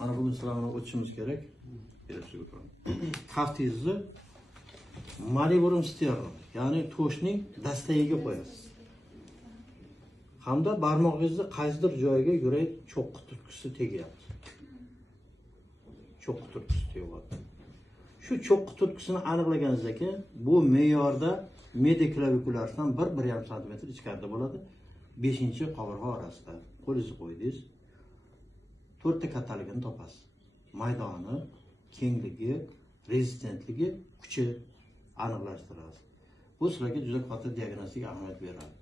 Ana bugün sınavına o'tishimiz kerak. Kaftingizni maniburum steron, ya'ni toshning dastagiga qo'yasiz. Hamda barmog'ingizni qaysidir joyiga yurak cho'qqi turtkisi tegyapti. Cho'qqi turtkisi tegyapti. Shu cho'qqi turtkisini aniqlaganingizdan keyin bu me'yorda mediaklavikulardan 1-1,5 sm ichkarida bo'ladi. 5-qovurg'a orasida qo'lingizni qo'ydingiz. 4 ta kattaligini topasiz. Maydoni, kengligi, rezistentligi, kuchi aniqlashtirasiz. Bu sizlarga juda katta diagnostik ahamiyat beradi.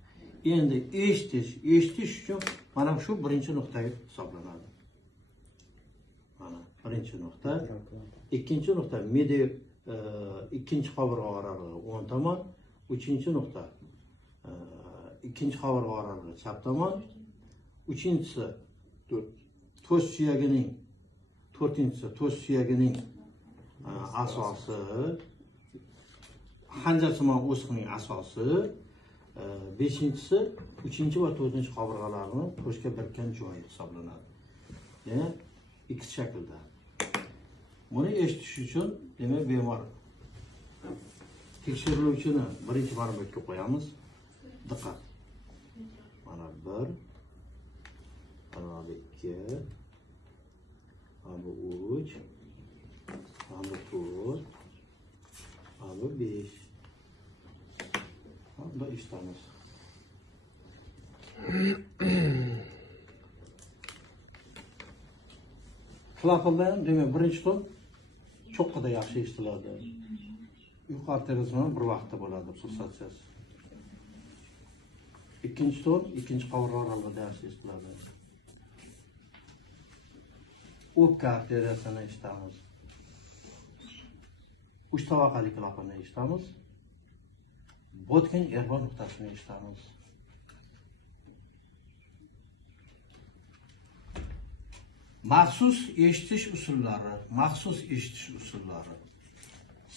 Endi eshitish uchun mana shu birinchi nuqta hisoblanadi. Mana birinchi nuqta. Ikkinchi nuqta media ikkinchi qovurg'a oralig'i o'ng tomon, uchinchi nuqta ikkinchi qovurg'a oralig'i chap tomon, uchinchisi to'sh suyagining, to'rtinchisi to'sh suyagining asosi, xanjarsimon o'siqning asosi, beshinchisi uchinchi va to'rtinchi qovurg'alarni to'shga birikkan joyi hisoblanadi. Yana ikkita shaklda. Buni eshitish uchun demak bemor tekshiriluvchini birinchi barometrga qo'yamiz. Diqqat. Mana 1, mana 2, mana 3, mana 4, mana 5. Bunda eshitamiz. Klapandan demak birinchi ton cho'qqida yaxshi eshitiladi. Yuqori terasman bir vaqtda bo'ladi pulsatsiyasi. Ikkinchi ton ikkinchi qovurg'a oralig'ida yaxshi eshitiladi. O'pka arteriyasini eshitamiz. 3 tabaqali klapanni eshitamiz. Botkin erg'on nuqtasini eshitamiz. Maxsus eshitish usullari.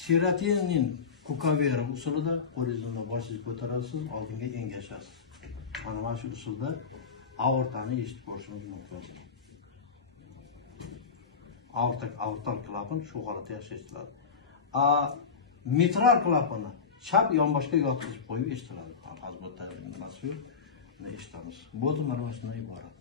Serotonin kukavera usulida qo'lingizni boshingizni ko'tarasiz, oldinga engashasiz. Mana shu usulda aortani eshitib ko'rishingiz mumkin. Aortal klapan shu holatda yaxshi eshitiladi. Mitral klapani chap yonboshga yotqizib qo'yib eshitiladi. Azbotdan nasib eshitamiz. Bo'ldi, mana shundan iborat.